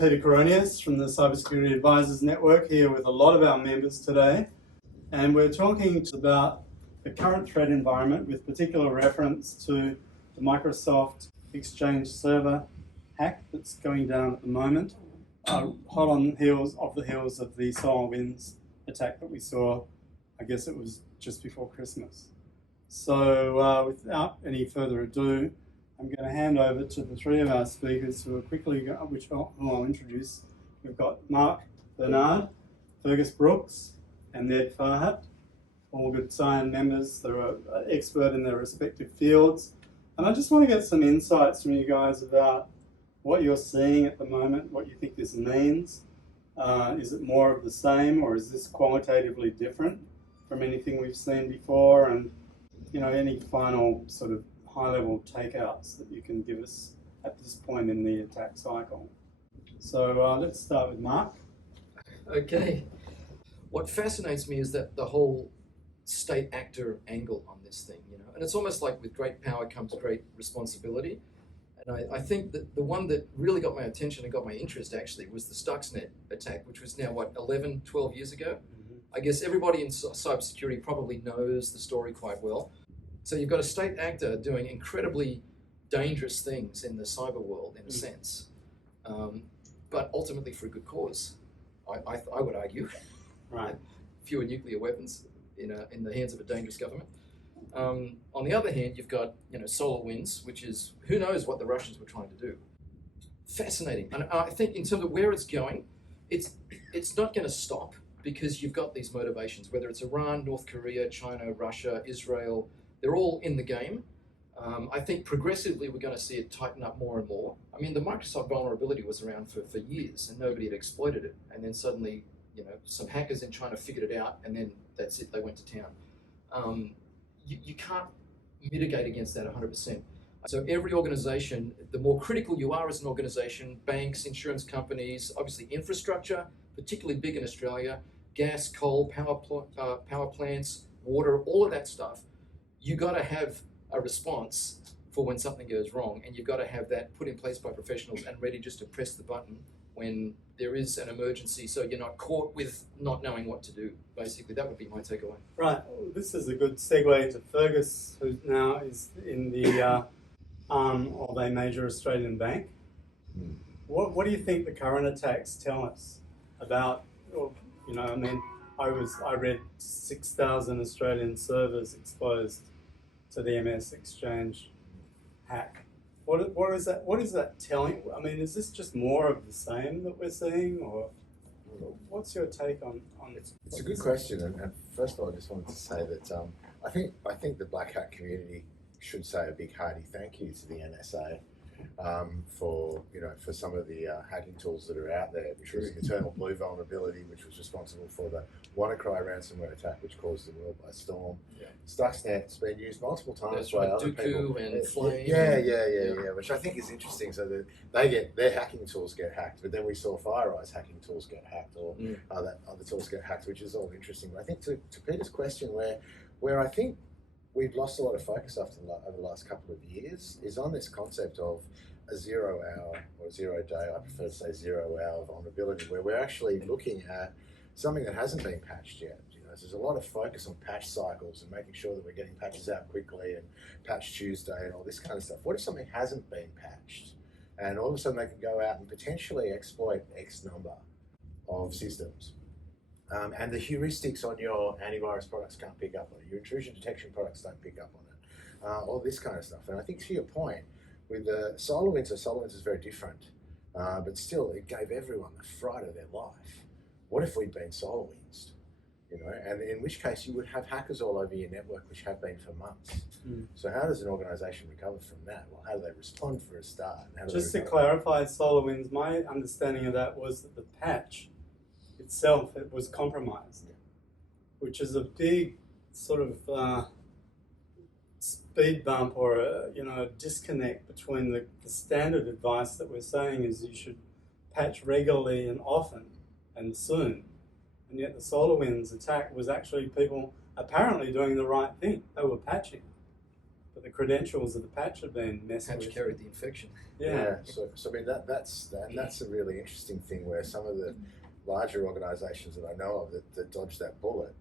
Peter Coronius from the Cybersecurity Advisors Network, here with a lot of our members today. And we're talking about the current threat environment with particular reference to the Microsoft Exchange server hack that's going down at the moment, hot on the heels of the SolarWinds attack that we saw, I guess it was just before Christmas. So without any further ado, I'm going to hand over to the three of our speakers who are who I'll introduce. We've got Mark Bernard, Fergus Brooks, and Ned Farhat, all good CyAN members that are expert in their respective fields. And I just want to get some insights from you guys about what you're seeing at the moment, what you think this means. Is it more of the same, or is this qualitatively different from anything we've seen before? And any final sort of high-level takeouts that you can give us at this point in the attack cycle. So let's start with Mark. Okay. What fascinates me is that the whole state actor angle on this thing, and it's almost like with great power comes great responsibility. And I think that the one that really got my attention and got my interest actually was the Stuxnet attack, which was now, 11, 12 years ago? Mm-hmm. I guess everybody in cybersecurity probably knows the story quite well. So you've got a state actor doing incredibly dangerous things in the cyber world, in a sense, but ultimately for a good cause, I would argue. Right. Fewer nuclear weapons in the hands of a dangerous government. On the other hand, you've got SolarWinds, which is, who knows what the Russians were trying to do. Fascinating. And I think in terms of where it's going, it's not going to stop, because you've got these motivations, whether it's Iran, North Korea, China, Russia, Israel. They're all in the game. I think progressively we're going to see it tighten up more and more. I mean, the Microsoft vulnerability was around for years and nobody had exploited it. And then suddenly, some hackers in China figured it out, and then that's it, they went to town. You can't mitigate against that 100%. So every organization, the more critical you are as an organization, banks, insurance companies, obviously infrastructure, particularly big in Australia, gas, coal, power plants, water, all of that stuff, you got to have a response for when something goes wrong, and you've got to have that put in place by professionals and ready just to press the button when there is an emergency, so you're not caught with not knowing what to do. Basically, that would be my takeaway. Right. Well, this is a good segue to Fergus, who now is in the arm of a major Australian bank. What do you think the current attacks tell us about? I read 6,000 Australian servers exposed to the MS Exchange hack. What is that telling? I mean, is this just more of the same that we're seeing, or what's your take on it? It's a good question, and first of all, I just wanted to say that I think the black hat community should say a big hearty thank you to the NSA for some of the hacking tools that are out there, which was an Eternal Blue vulnerability, which was responsible for the WannaCry ransomware attack, which caused the world by storm. Yeah. Stuxnet's been used multiple times by other people. And Flame. Yeah, which I think is interesting. So that their hacking tools get hacked, but then we saw FireEye's hacking tools get hacked, or other tools get hacked, which is all interesting. But I think to Peter's question, where I think we've lost a lot of focus over the last couple of years is on this concept of a 0 hour or 0 day, I prefer to say 0 hour vulnerability, where we're actually looking at something that hasn't been patched yet. There's a lot of focus on patch cycles and making sure that we're getting patches out quickly and Patch Tuesday and all this kind of stuff. What if something hasn't been patched and all of a sudden they can go out and potentially exploit X number of systems? And the heuristics on your antivirus products can't pick up on it. Your intrusion detection products don't pick up on it. All this kind of stuff. And I think to your point, with the SolarWinds is very different. But still, it gave everyone the fright of their life. What if we'd been SolarWinds? And in which case you would have hackers all over your network, which have been for months. So how does an organisation recover from that? Well, how do they respond for a start? Just to clarify SolarWinds, my understanding of that was that the patch itself, it was compromised, which is a big sort of speed bump, or a disconnect between the standard advice that we're saying is you should patch regularly and often and soon. And yet the SolarWinds attack was actually people apparently doing the right thing. They were patching. But the credentials of the patch have been messed Patch with. carried the infection. Yeah. So I mean that's a really interesting thing where some of the larger organisations that I know of that dodged that bullet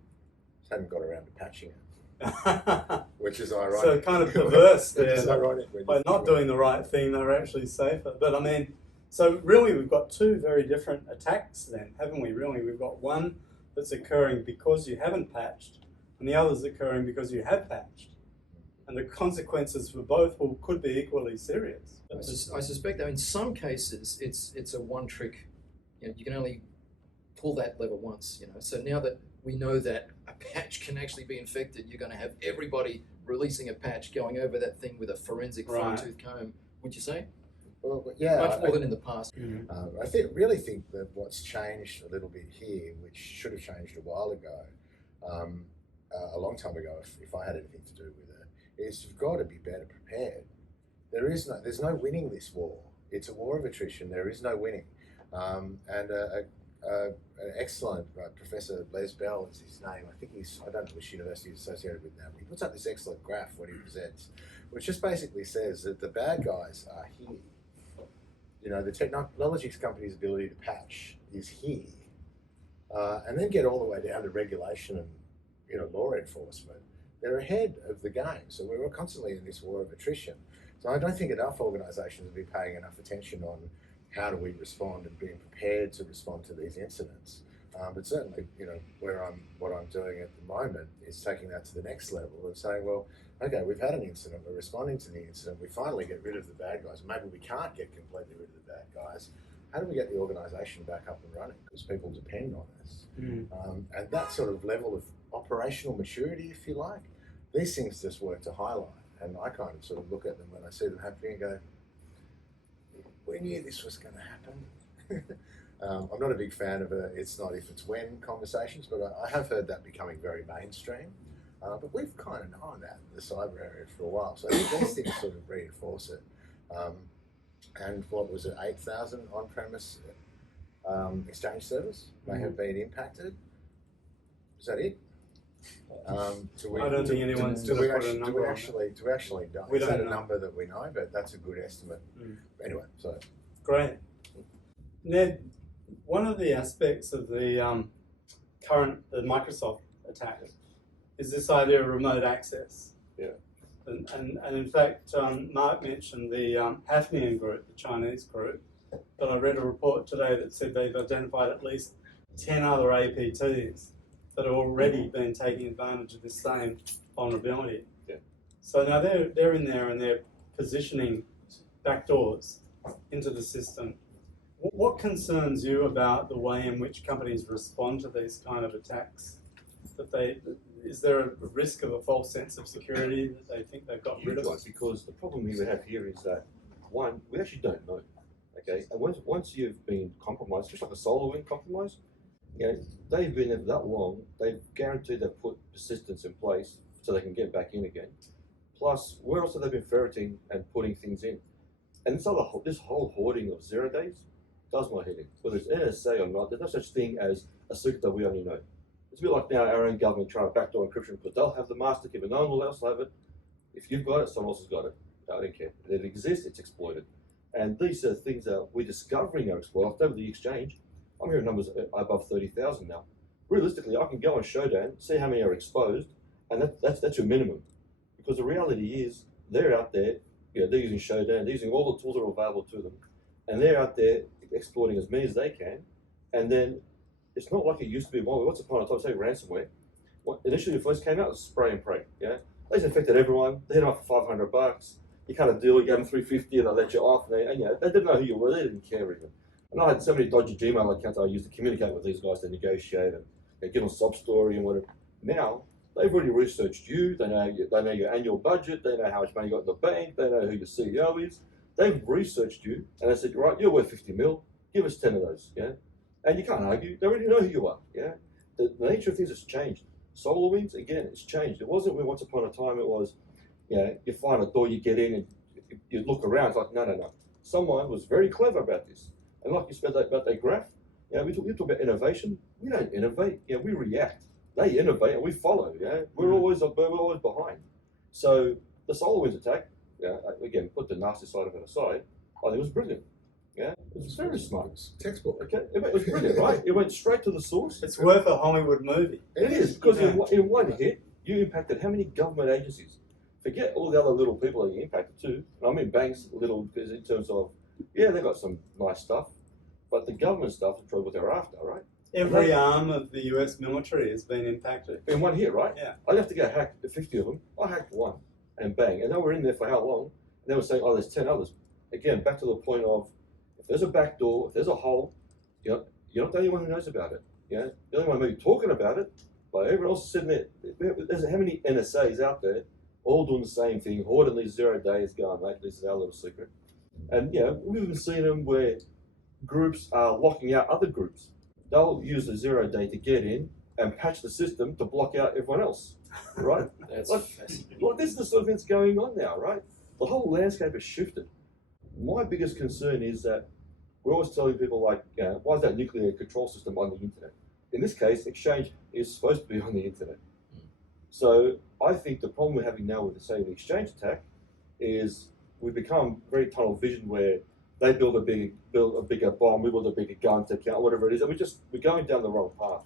hadn't got around to patching it, which is ironic. So kind of perverse there. It's ironic when By not doing the right thing, they're actually safer. But I mean, so really we've got two very different attacks then, haven't we? Really, we've got one that's occurring because you haven't patched, and the other's occurring because you have patched. And the consequences for both could be equally serious. I suspect, though, in some cases, it's a one trick. You can only pull that lever once. So now that we know that a patch can actually be infected, you're going to have everybody releasing a patch, going over that thing with a forensic fine-tooth comb. Would you say? Well, yeah, much more than in the past. I really think that what's changed a little bit here, which should have changed a while ago, a long time ago, if I had anything to do with it, is you've got to be better prepared. There's no winning this war. It's a war of attrition. There is no winning. And an excellent Professor Les Bell is his name. I don't know which university he's associated with now, but he puts up this excellent graph when he presents, which just basically says that the bad guys are here. The technology company's ability to patch is here, and then get all the way down to regulation and law enforcement. They're ahead of the game, so we're constantly in this war of attrition. So I don't think enough organisations have been paying enough attention on how do we respond and being prepared to respond to these incidents. But certainly, what I'm doing at the moment is taking that to the next level and saying, well, okay, we've had an incident, we're responding to the incident, we finally get rid of the bad guys. Maybe we can't get completely rid of the bad guys. How do we get the organisation back up and running? Because people depend on us. And that sort of level of operational maturity, if you like, these things just work to highlight. And I kind of sort of look at them when I see them happening and go, we knew this was going to happen. I'm not a big fan of it's not if it's when conversations, but I have heard that becoming very mainstream. But we've kind of known that in the cyber area for a while. So I think these things sort of reinforce it. And what was it, 8,000 on-premise exchange servers may have been impacted. Is that it? I don't think anyone's going to put a number on it. Do we actually know? We Is don't that know. a number that we know? But that's a good estimate. Anyway, so. Great. Ned, one of the aspects of the the Microsoft attack is this idea of remote access. Yeah. And in fact, Mark mentioned the Hafnium group, the Chinese group, but I read a report today that said they've identified at least 10 other APTs that have already been taking advantage of this same vulnerability. Yeah. So now they're in there and they're positioning backdoors into the system. What concerns you about the way in which companies respond to these kind of attacks? Is there a risk of a false sense of security that they think they've got rid of? Because the problem we have here is that, one, we actually don't know. Okay, and once you've been compromised, just like a SolarWinds compromise, they've been there that long. They've guaranteed they've put persistence in place so they can get back in again. Plus, where else have they been ferreting and putting things in? And this whole hoarding of 0 days does my head in. Whether it's NSA or not, there's no such thing as a secret that we only know. It's a bit like now our own government trying to backdoor encryption because they'll have the master key, but no one else will have it. If you've got it, someone else has got it. I don't care. If it exists, it's exploited. And these are things that we're discovering are exploited. Over the exchange, I'm hearing numbers above 30,000 now. Realistically, I can go on Showdown, see how many are exposed, and that's your minimum. Because the reality is, they're out there, they're using Showdown, they're using all the tools that are available to them, and they're out there exploiting as many as they can, and then it's not like it used to be. Once upon a time, say ransomware, initially when it first came out, it was spray and pray. They infected everyone, they hit them up for $500, you cut a deal, you gave them $350 and they let you off, and they didn't know who you were, they didn't care even. And I had so many dodgy Gmail accounts I used to communicate with these guys to negotiate and get on sub story and whatever. Now, they've already researched you, they know your annual budget, they know how much money you got in the bank, they know who your CEO is. They've researched you and they said, right, you're worth 50 mil, give us 10 of those, And you can't argue, they already know who you are, The nature of things has changed. SolarWinds, again, it's changed. It wasn't when once upon a time it was, you find a door, you get in and you look around, it's like, no. Someone was very clever about this. And like you said about that graph, we talk about innovation. We don't innovate, we react. They innovate and we follow, We're always behind. So the SolarWinds attack, again, put the nasty side of it aside, I think it was brilliant. Yeah, it was very smart. Textbook. Okay, it was brilliant, right? It went straight to the source. It's worth a Hollywood movie. It is, because Yeah. in one hit, you impacted how many government agencies? Forget all the other little people that you impacted too. And I mean banks, little, because in terms of, yeah, they got some nice stuff, but the government stuff is probably what they're after, right? Every arm of the US military has been impacted. In one hit, right? Yeah. I'd have to go hack 50 of them. I hacked one, and bang. And they were in there for how long? And they were saying, oh, there's 10 others. Again, back to the point of, if there's a back door, if there's a hole, you're not the only one who knows about it. Yeah, the only one maybe talking about it, but everyone else is sitting there. There's how many NSAs out there, all doing the same thing, hoarding these 0 days, going, mate, this is our little secret. And we've even seen them where groups are locking out other groups. They'll use the 0 day to get in and patch the system to block out everyone else, right? That's Like, fascinating. well, this is the sort of thing that's going on now, right? The whole landscape has shifted. My biggest concern is that we're always telling people, like, why is that nuclear control system on the internet? In this case, Exchange is supposed to be on the internet. So I think the problem we're having now with, say, the Exchange attack is we've become very tunnel vision, where they build a bigger bomb, we build a bigger gun to count, whatever it is, and we're going down the wrong path.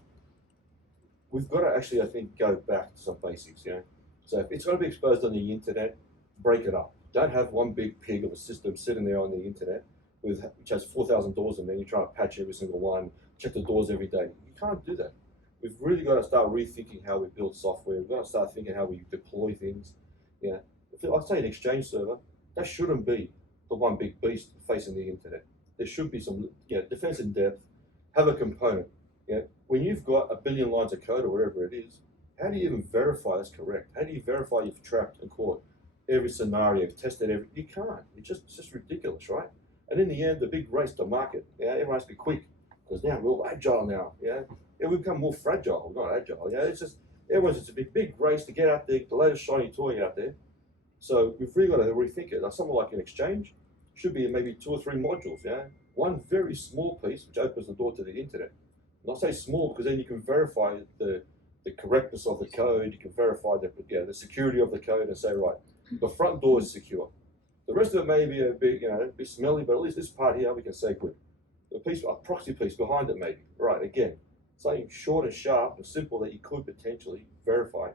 We've got to actually, I think, go back to some basics. So if it's going to be exposed on the internet, break it up. Don't have one big pig of a system sitting there on the internet which has 4,000 doors in there. You try to patch every single one, check the doors every day. You can't do that. We've really got to start rethinking how we build software. We've got to start thinking how we deploy things. If I'd say an Exchange server, that shouldn't be the one big beast facing the internet. There should be some defense in depth. Have a component. When you've got 1 billion lines of code or whatever it is, how do you even verify that's correct? How do you verify you've tracked and caught every scenario, tested every? You can't. It's just ridiculous, right? And in the end, the big race to market. Everyone has to be quick because now we're all agile now. We've become more fragile, not agile. It's just everyone's just a big race to get out there, the latest shiny toy out there. So we've really got to rethink it. Now, something like an Exchange should be maybe 2 or 3 modules. One very small piece which opens the door to the internet. And I say small because then you can verify the correctness of the code. You can verify the security of the code and say, right, the front door is secure. The rest of it may be a bit smelly, but at least this part here we can say good. A proxy piece behind it maybe. Right, again, something short and sharp and simple that you could potentially verify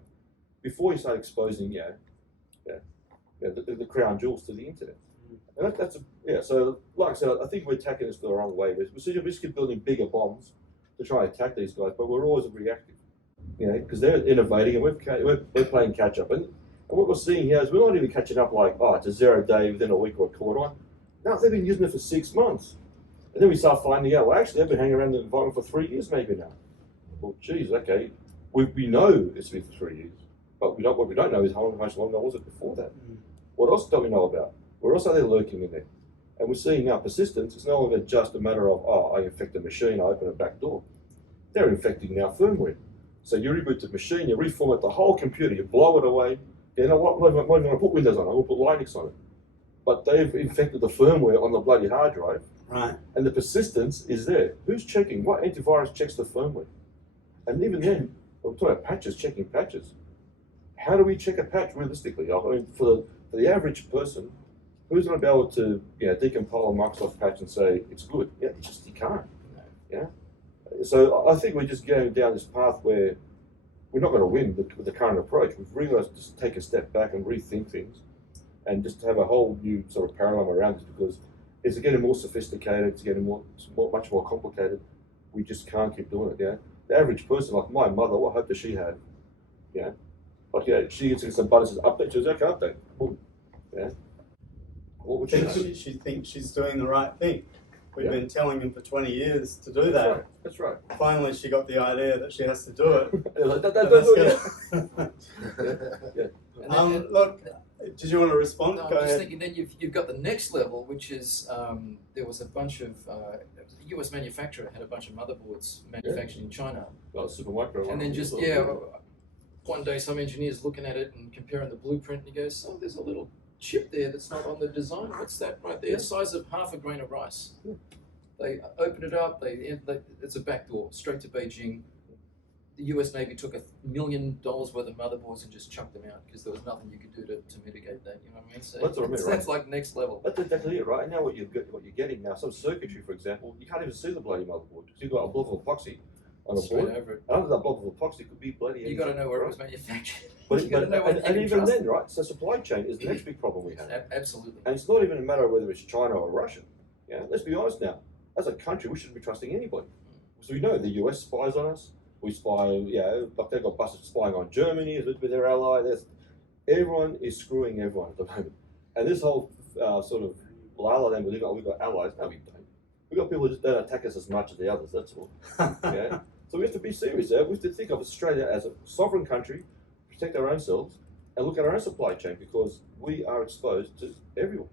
before you start exposing the crown jewels to the internet. And so like I said, I think we're attacking this the wrong way. We just keep building bigger bombs to try and attack these guys, but we're always reactive. Because they're innovating and we're playing catch up. And what we're seeing here is we're not even catching up like, it's a 0 day within a week or a quarter. No, they've been using it for 6 months. And then we start finding out, well, actually, they've been hanging around the environment for 3 years maybe now. Well, geez, okay. We know it's been for 3 years, but what we don't know is how much longer was it before that. What else don't we know about? Where else are they lurking in there? And we're seeing now persistence. It's no longer just a matter of, I infect a machine, I open a back door. They're infecting now firmware. So you reboot the machine, you reformat the whole computer, you blow it away. You know what? I'm not even going to put Windows on it, I'm going to put Linux on it. But they've infected the firmware on the bloody hard drive. Right. And the persistence is there. Who's checking? What antivirus checks the firmware? And even then, we're talking about patches, checking patches. How do we check a patch realistically? I mean, for the average person, who's going to be able to decompile a Microsoft patch and say it's good? You can't. So I think we're just going down this path where we're not going to win with the current approach. We've really got to just take a step back and rethink things and just have a whole new sort of paradigm around this, because it's getting more sophisticated, it's getting much more complicated. We just can't keep doing it. The average person, like my mother, what hope does she have? She gets some buttons, says update, she says, okay, update. Boom. What would she know? She thinks she's doing the right thing. We've been telling him for 20 years to do that. That's right. Finally, she got the idea that she has to do it. Look, did you want to respond? No, Go I'm just ahead. thinking then you've got the next level, which is there was a bunch of a US manufacturer had a bunch of motherboards manufactured in China. Supermicro. And then one day some engineer's looking at it and comparing the blueprint, and he goes, "Oh, there's a little chip there that's not on the design. What's that right there? Size of half a grain of rice." They open it up. It's a back door straight to Beijing. the US Navy took $1 million worth of motherboards and just chucked them out because there was nothing you could do to mitigate that. You know what I mean? So That's what I mean, right? That's like next level. That's exactly it, right? And now what you're getting now, some circuitry, for example, you can't even see the bloody motherboard because you've got a blob of epoxy on a Straight board. over it. Under that blob of epoxy could be bloody. You got to know where it was manufactured. But, You gotta know what you and can even trust. then, right? So supply chain is the next big problem we have. Absolutely. And it's not even a matter of whether it's China or Russia. Yeah, let's be honest now. As a country, we shouldn't be trusting anybody. So we know the US spies on us. We spy, like they got busted spying on Germany with their ally. Everyone is screwing everyone at the moment. And this whole sort of la la land, we've got allies. No, we don't. We've got people who just don't attack us as much as the others. That's all. Yeah. So we have to be serious there. We have to think of Australia as a sovereign country, protect our own selves, and look at our own supply chain because we are exposed to everyone,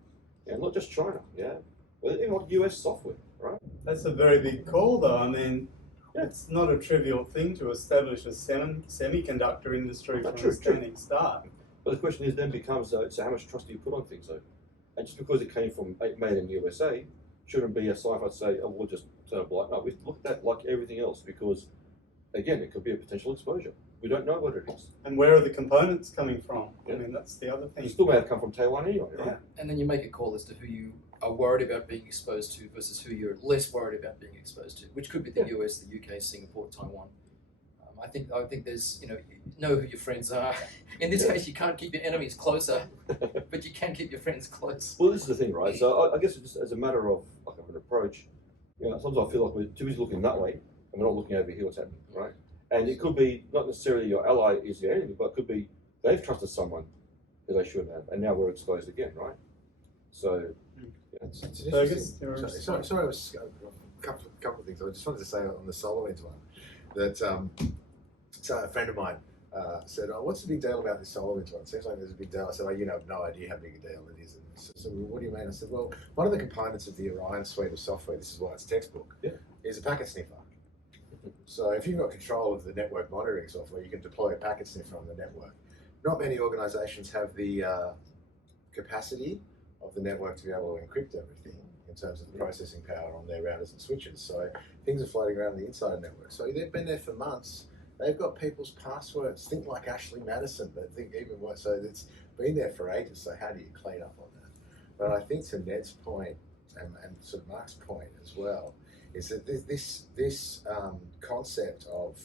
and not just China. Yeah, but even like US software, right? That's a very big call, though. I mean, it's not a trivial thing to establish a semiconductor industry from a standing start. But the question is then becomes, so how much trust do you put on things, though? And just because it came from made in USA, shouldn't be a sign I'd say, oh, we'll just turn a blind. No, we look at that like everything else because, again, it could be a potential exposure. We don't know what it is. And where are the components coming from? Yeah. I mean, that's the other thing. It still may have come from Taiwan anyway, right? Yeah. And then you make a call as to who you are worried about being exposed to versus who you're less worried about being exposed to, which could be the US, the UK, Singapore, Taiwan. I think there's, you know who your friends are. In this case, you can't keep your enemies closer, but you can keep your friends close. Well, this is the thing, right? So I guess it's just as a matter of like an approach, sometimes I feel like we're too busy looking that way and we're not looking over here what's happening, right? And it could be not necessarily your ally is your enemy, but it could be they've trusted someone who they shouldn't have, and now we're exposed again, right? So, It's Fergus, interesting. Sorry, I was a couple of things. I just wanted to say on the SolarWinds one that so a friend of mine said, "Oh, what's the big deal about this SolarWinds one? It seems like there's a big deal." I said, "Oh, you have no idea how big a deal it is." And so what do you mean? I said, "Well, one of the components of the Orion suite of software, this is why it's textbook, is a packet sniffer. So if you've got control of the network monitoring software, you can deploy a packet sniffer on the network. Not many organizations have the capacity of the network to be able to encrypt everything in terms of the processing power on their routers and switches. So things are floating around the inside network. So they've been there for months. They've got people's passwords. Think like Ashley Madison, but think even worse. So it's been there for ages. So how do you clean up on that? But I think to Ned's point and sort of Mark's point as well, is that this concept of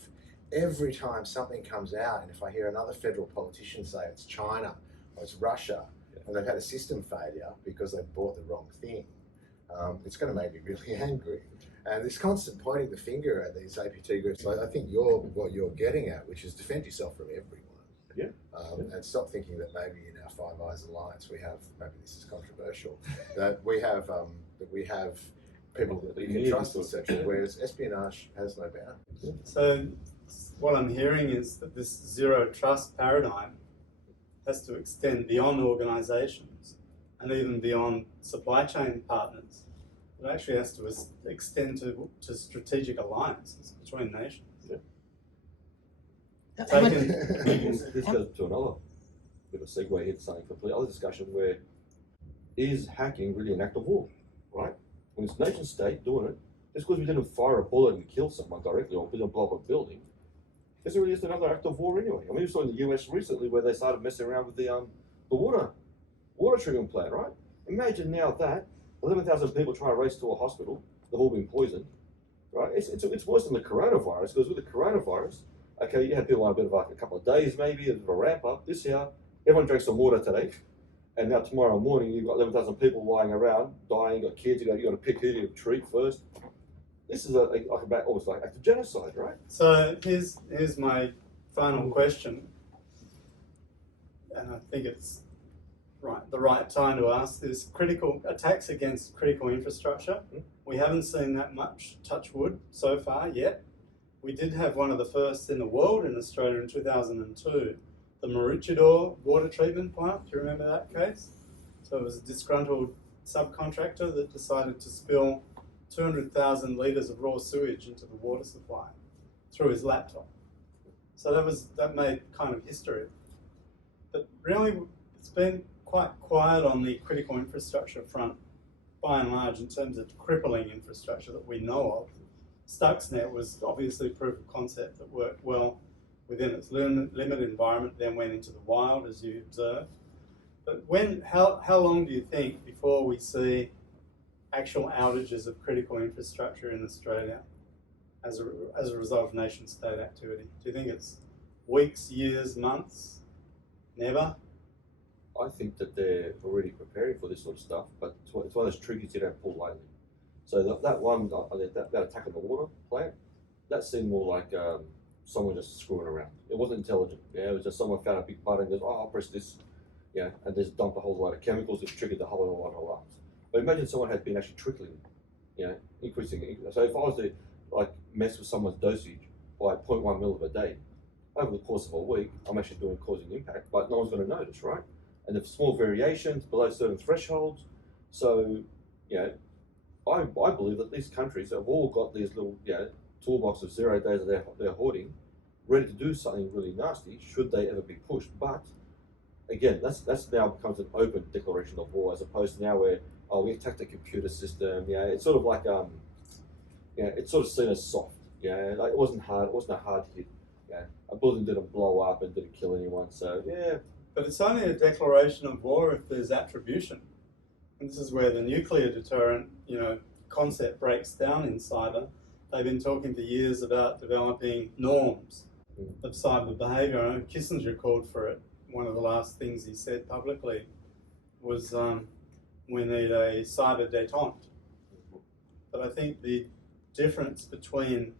every time something comes out, and if I hear another federal politician say it's China or it's Russia, and they've had a system failure because they've bought the wrong thing, it's going to make me really angry. And this constant pointing the finger at these APT groups, I think what you're getting at, which is defend yourself from everyone. And stop thinking that maybe in our Five Eyes Alliance we have, maybe this is controversial, that we have people that you can trust, etc. Whereas espionage has no boundaries. So what I'm hearing is that this zero trust paradigm has to extend beyond organizations and even beyond supply chain partners. It actually has to extend to strategic alliances between nations. this goes to another bit of a segue here to something completely other discussion where is hacking really an act of war, right? When it's nation state doing it, just because we didn't fire a bullet and kill someone directly or didn't blow up a building, is it really just another act of war anyway? I mean, we saw in the US recently where they started messing around with the water treatment plant, right? Imagine now that 11,000 people trying to race to a hospital, they've all been poisoned, right? It's worse than the coronavirus, because with the coronavirus, okay, you had people on a bit of like a couple of days maybe, a bit of a ramp up. This year, everyone drank some water today, and now tomorrow morning you've got 11,000 people lying around, dying, you've got kids, you've got to pick who you treat first. This is almost like act of genocide, right? So here's my final question, and I think it's the right time to ask this. Critical attacks against critical infrastructure. We haven't seen that much, touch wood, so far yet. We did have one of the first in the world in Australia in 2002, the Maroochydore water treatment plant. Do you remember that case? So it was a disgruntled subcontractor that decided to spill 200,000 litres of raw sewage into the water supply through his laptop. So that made kind of history. But really, it's been quite quiet on the critical infrastructure front, by and large, in terms of crippling infrastructure that we know of. Stuxnet was obviously proof of concept that worked well within its limited environment, then went into the wild, as you observed. But how long do you think before we see actual outages of critical infrastructure in Australia as a result of nation-state activity? Do you think it's weeks, years, months, never? I think that they're already preparing for this sort of stuff, but it's one of those triggers you don't pull lightly. So that one, that attack on the water plant, that seemed more like someone just screwing around. It wasn't intelligent. Yeah, it was just someone found a big button and goes, oh, I'll press this, yeah, and just dumped a whole lot of chemicals that triggered the whole lot of alarms. But imagine someone had been actually trickling, you know, increasing. So if I was to like mess with someone's dosage by 0.1 mil a day over the course of a week, I'm actually causing impact, but no one's going to notice, right? And if small variations below certain thresholds, so you know, I believe that these countries have all got these little toolbox of 0 days that they're hoarding, ready to do something really nasty should they ever be pushed. But again, that's now becomes an open declaration of war, as opposed to now where we attacked the computer system. Yeah, it's sort of like it's sort of seen as soft. Yeah, like it wasn't hard. It wasn't a hard hit. Yeah, a building didn't blow up and didn't kill anyone. So yeah. But it's only a declaration of war if there's attribution. And this is where the nuclear deterrent, concept breaks down in cyber. They've been talking for years about developing norms of cyber behaviour. And Kissinger called for it. One of the last things he said publicly was we need a cyber détente. But I think the difference between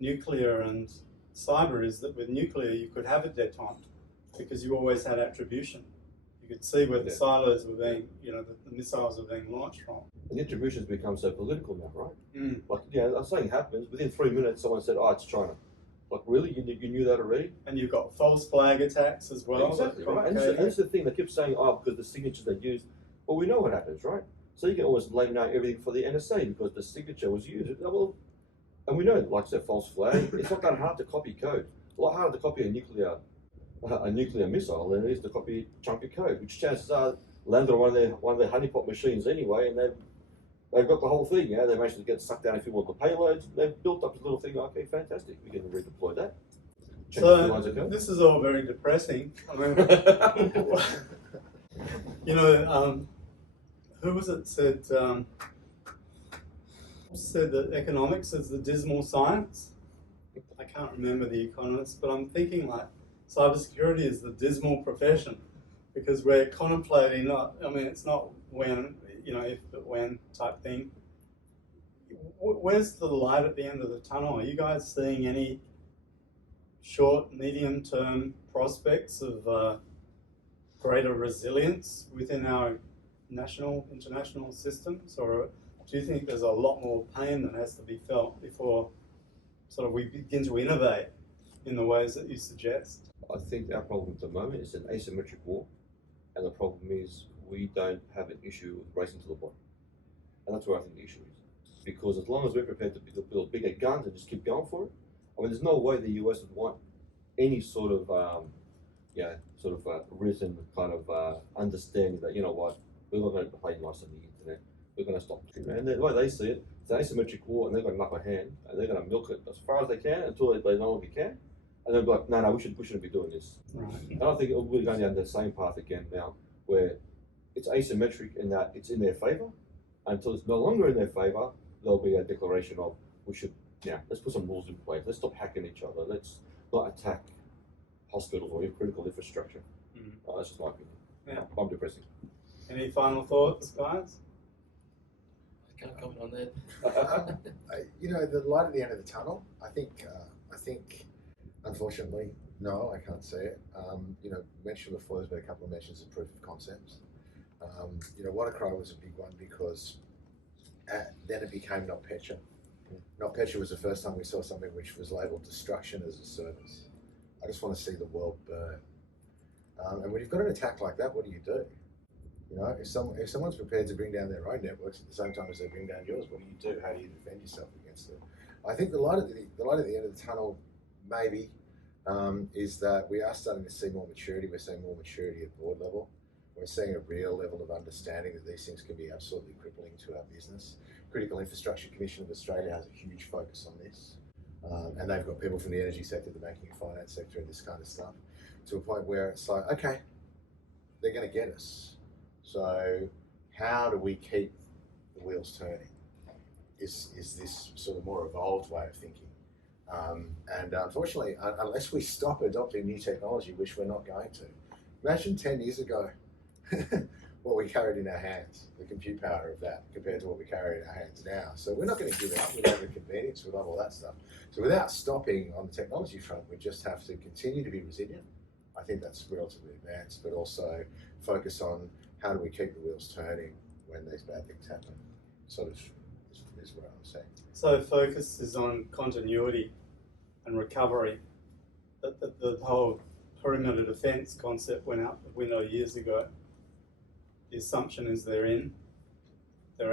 nuclear and cyber is that with nuclear you could have a détente because you always had attribution. You could see where the silos were being, the missiles were being launched from. And attribution has become so political now, right? Mm. Like, something happens, within 3 minutes someone said, oh, it's China. Like, really? You knew that already? And you've got false flag attacks as well. Exactly, right? And it's the thing, they keep saying, oh, because the signatures they use. Well, we know what happens, right? So you can almost blame now everything for the NSA because the signature was used. Well, and we know, like I said, false flag, it's not that hard to copy code. A lot harder to copy a nuclear missile than it is to copy a chunk of code, which chances are landed on one of their honeypot machines anyway, and they've got the whole thing. Yeah, they managed to get sucked down a few more of the payloads. They've built up this little thing. Okay, fantastic. We can redeploy that. So this is all very depressing. I mean, who was it said that economics is the dismal science? I can't remember the economist, but I'm thinking like cybersecurity is the dismal profession because we're contemplating it's not when, if but when type thing. Where's the light at the end of the tunnel? Are you guys seeing any short, medium-term prospects of greater resilience within our national, international systems, or do you think there's a lot more pain that has to be felt before sort of we begin to innovate in the ways that you suggest? I think our problem at the moment is an asymmetric war, and the problem is we don't have an issue with racing to the bottom. And that's where I think the issue is. Because as long as we're prepared to build bigger guns and just keep going for it, I mean, there's no way the US would want any sort of, written kind of understanding that, you know what, we're not going to play nice on the internet, we're going to stop. And the way they see it, it's an asymmetric war, and they've got an upper hand, and they're going to milk it as far as they can until they no longer can. And they'll be like, no, we shouldn't be doing this. Right. And I think we're going down the same path again now, where it's asymmetric in that it's in their favour. Until it's no longer in their favour, there'll be a declaration of let's put some rules in place. Let's stop hacking each other. Let's not attack hospitals or critical infrastructure. That's just my opinion. Yeah. I'm depressing. Any final thoughts, guys? I can't comment on that. The light at the end of the tunnel. I think, unfortunately, no, I can't see it. Mentioned before, there's been a couple of mentions of proof of concepts. WannaCry was a big one because then it became NotPetya. NotPetya was the first time we saw something which was labelled destruction as a service. I just want to see the world burn. And when you've got an attack like that, what do you do? If someone's prepared to bring down their own networks at the same time as they bring down yours, what do you do? How do you defend yourself against it? I think the light at the end of the tunnel, maybe, is that we are starting to see more maturity. We're seeing more maturity at board level. We're seeing a real level of understanding that these things can be absolutely crippling to our business. Critical Infrastructure Commission of Australia has a huge focus on this. And they've got people from the energy sector, the banking and finance sector, and this kind of stuff, to a point where it's like, okay, they're going to get us. So how do we keep the wheels turning? Is this sort of more evolved way of thinking? And unfortunately, unless we stop adopting new technology, which we're not going to, imagine 10 years ago what we carried in our hands, the compute power of that compared to what we carry in our hands now. So we're not going to give it up. We love the convenience, we love all that stuff. So without stopping on the technology front, we just have to continue to be resilient. I think that's relatively advanced, but also focus on how do we keep the wheels turning when these bad things happen, sort of is what I'm saying. So focus is on continuity and recovery. The whole perimeter defence concept went out the window years ago. The assumption is they're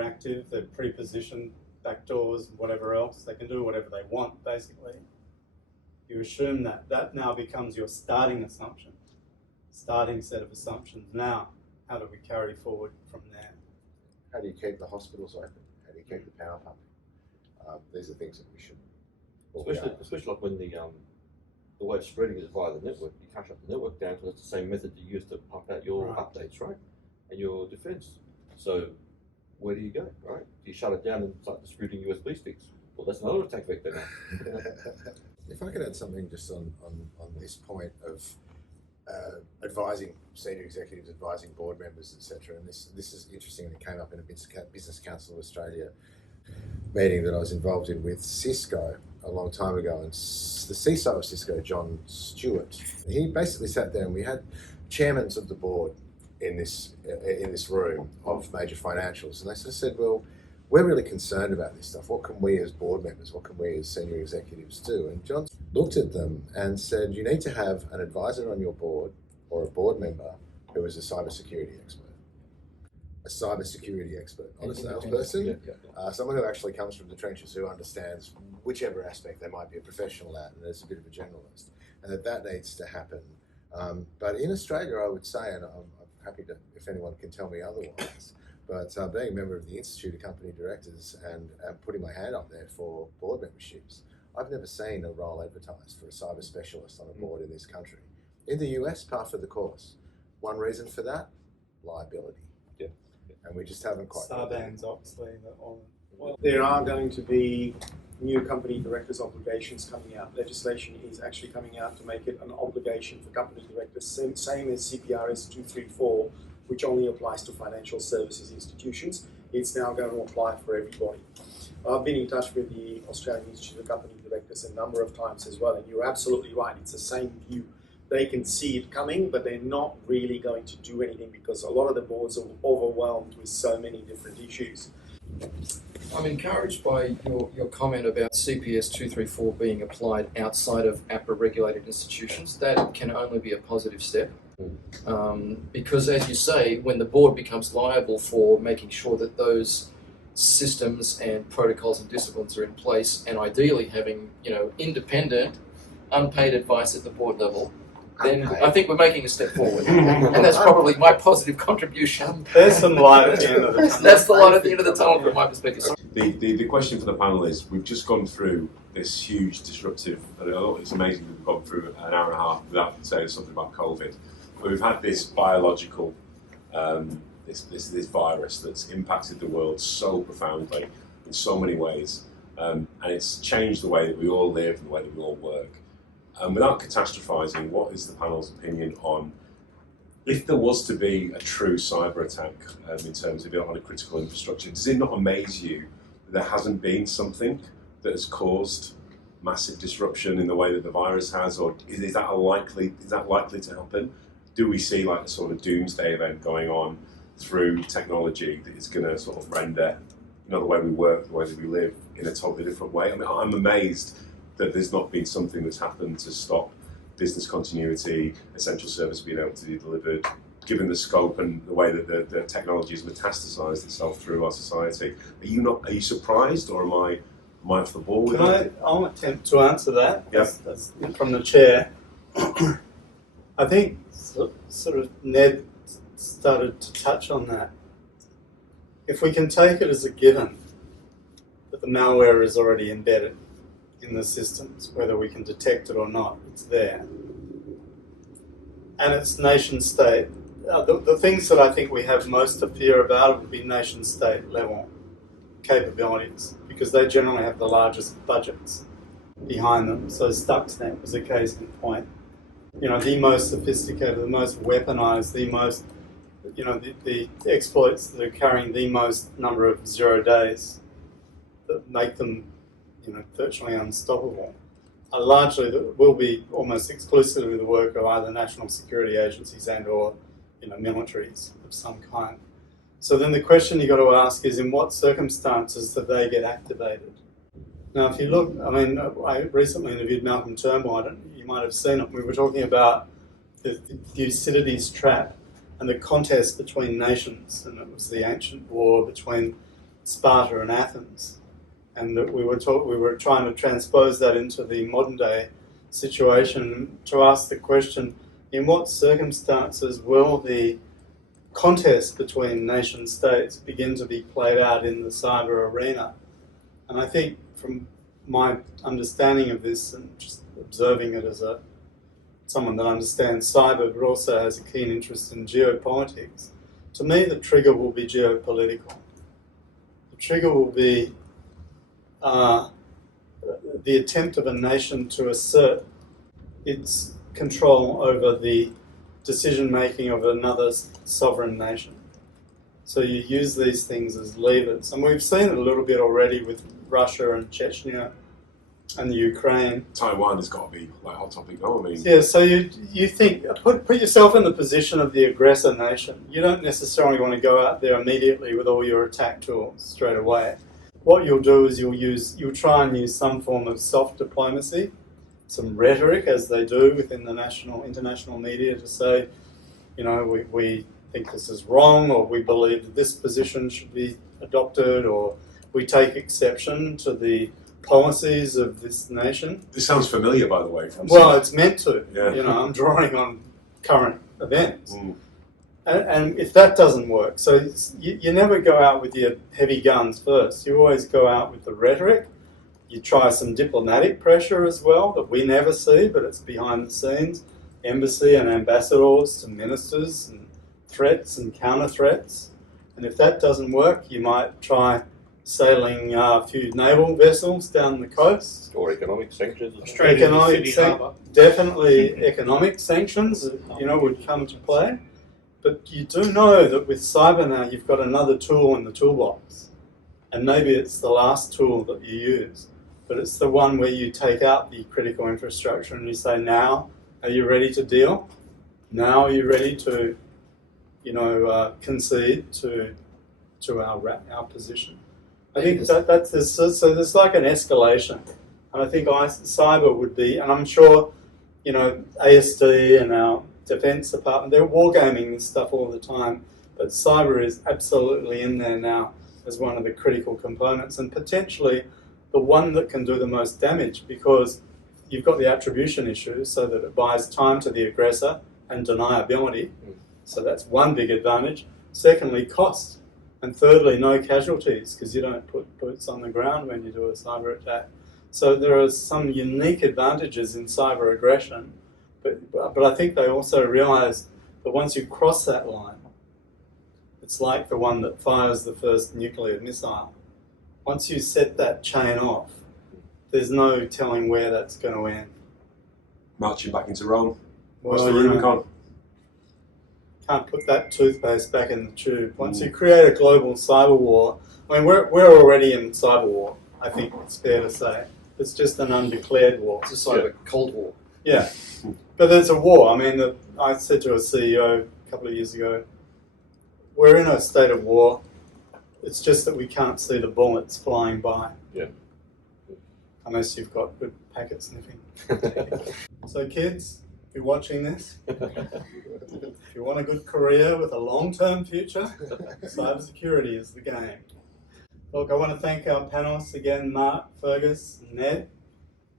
active, they're pre-positioned, backdoors, whatever else. They can do whatever they want, basically. You assume that. That now becomes your starting assumption, starting set of assumptions. Now, how do we carry forward from there? How do you keep the hospitals open? How do you keep the power pumping? These are things that we should. Especially like when the way of spreading is via the network. You can't shut the network down because it's the same method you use to pump out your updates, right? And your defense. So where do you go, right? Do you shut it down and start distributing USB sticks? Well, that's another attack vector now. If I could add something just on this point of advising senior executives, advising board members, etc. And this is interesting, and it came up in a Business Council of Australia meeting that I was involved in with Cisco a long time ago, and the CISO of Cisco, John Stewart, he basically sat there and we had chairmen of the board in this room of major financials, and they sort of said, well, we're really concerned about this stuff. What can we as board members, what can we as senior executives do? And John looked at them and said, you need to have an advisor on your board or a board member who is a cybersecurity expert. A cybersecurity expert, not a salesperson, someone who actually comes from the trenches, who understands whichever aspect they might be a professional at, and is a bit of a generalist, and that needs to happen. But in Australia, I would say, and I'm happy to, if anyone can tell me otherwise, but being a member of the Institute of Company Directors and putting my hand up there for board memberships, I've never seen a role advertised for a cyber specialist on a board in this country. In the US, par for the course. One reason for that, liability. Yeah. And we just haven't quite. Sarbanes-Oxley. Well, there are going to be new company directors' obligations coming out. Legislation is actually coming out to make it an obligation for company directors, same as CPRS 234, which only applies to financial services institutions. It's now going to apply for everybody. I've been in touch with the Australian Institute of Company Directors a number of times as well, and you're absolutely right, it's the same view. They can see it coming, but they're not really going to do anything because a lot of the boards are overwhelmed with so many different issues. I'm encouraged by your comment about CPS 234 being applied outside of APRA-regulated institutions. That can only be a positive step. Because, as you say, when the board becomes liable for making sure that those systems and protocols and disciplines are in place, and ideally having, independent, unpaid advice at the board level, then I think we're making a step forward. And that's probably my positive contribution. There's some light at the end of the tunnel. That's the light at the end of the tunnel from my perspective. The question for the panel is, we've just gone through this huge disruptive, it's amazing that we've gone through an hour and a half without saying something about COVID. But we've had this biological, this virus that's impacted the world so profoundly in so many ways. And it's changed the way that we all live and the way that we all work. Without catastrophizing, what is the panel's opinion on, if there was to be a true cyber attack in terms of on a critical infrastructure, does it not amaze you that there hasn't been something that has caused massive disruption in the way that the virus has, or is that likely to happen? Do we see like a sort of doomsday event going on through technology that is going to sort of render the way we work, the way that we live in a totally different way? I mean, I'm amazed that there's not been something that's happened to stop business continuity, essential service being able to be delivered, given the scope and the way that the technology has metastasized itself through our society. Are you surprised, or am I off the ball with it? I'll attempt to answer that. Yep. That's from the chair. I think sort of Ned started to touch on that. If we can take it as a given that the malware is already embedded in the systems, whether we can detect it or not, it's there. And it's nation state. The things that I think we have most to fear about would be nation state level capabilities, because they generally have the largest budgets behind them. So Stuxnet was a case in point. You know, the most sophisticated, the most weaponized, the most, you know, the exploits that are carrying the most number of 0 days that make them, you know, virtually unstoppable, are largely, will be almost exclusively the work of either national security agencies and or, you know, militaries of some kind. So then the question you've got to ask is, in what circumstances do they get activated? Now, if you look, I mean, I recently interviewed Malcolm Turnbull, you might have seen it. We were talking about the Thucydides trap and the contest between nations, and it was the ancient war between Sparta and Athens. And that we were trying to transpose that into the modern day situation to ask the question, in what circumstances will the contest between nation states begin to be played out in the cyber arena? And I think from my understanding of this and just observing it as someone that understands cyber but also has a keen interest in geopolitics, to me the trigger will be geopolitical. The trigger will be the attempt of a nation to assert its control over the decision-making of another sovereign nation. So you use these things as levers. And we've seen it a little bit already with Russia and Chechnya and the Ukraine. Taiwan has got to be like hot topic, though. I mean, Yeah, so you think, put yourself in the position of the aggressor nation. You don't necessarily want to go out there immediately with all your attack tools straight away. What you'll do is you'll try and use some form of soft diplomacy, some rhetoric, as they do within the international media, to say, you know, we think this is wrong, or we believe that this position should be adopted, or we take exception to the policies of this nation. this sounds familiar, by the way. From Well, it's meant to. Yeah. You know, I'm drawing on current events. Mm. And if that doesn't work, so you never go out with your heavy guns first. You always go out with the rhetoric. You try some diplomatic pressure as well that we never see, but it's behind the scenes. Embassy and ambassadors to ministers, and threats and counter threats. And if that doesn't work, you might try sailing a few naval vessels down the coast. Or economic sanctions. Definitely economic sanctions, you know, would come to play. But you do know that with cyber now, you've got another tool in the toolbox. And maybe it's the last tool that you use, but it's the one where you take out the critical infrastructure and you say, now, are you ready to deal? Now are you ready to, you know, concede to our position? I think so there's like an escalation. And I think cyber would be, and I'm sure, you know, ASD and our Defense Department, they're wargaming this stuff all the time, but cyber is absolutely in there now as one of the critical components, and potentially the one that can do the most damage, because you've got the attribution issue, so that it buys time to the aggressor and deniability. So that's one big advantage. Secondly, cost. And thirdly, no casualties, because you don't put boots on the ground when you do a cyber attack. So there are some unique advantages in cyber aggression, but I think they also realise that once you cross that line, it's like the one that fires the first nuclear missile. Once you set that chain off, there's no telling where that's going to end. Marching back into Rome. What's Well, the you know, Rubicon? can't put that toothpaste back in the tube. Once you create a global cyber war, I mean, we're already in cyber war, I think it's fair to say. It's just an undeclared war. It's a cyber Cold War. Yeah, but there's a war. I mean, I said to a CEO a couple of years ago, we're in a state of war. It's just that we can't see the bullets flying by. Yeah. Unless you've got good packet sniffing. So kids, if you're watching this, if you want a good career with a long-term future, cybersecurity is the game. Look, I want to thank our panelists again, Mark, Fergus, and Ned,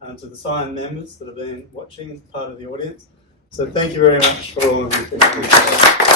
and to the CyAN members that have been watching as part of the audience. So thank you very much for all of you.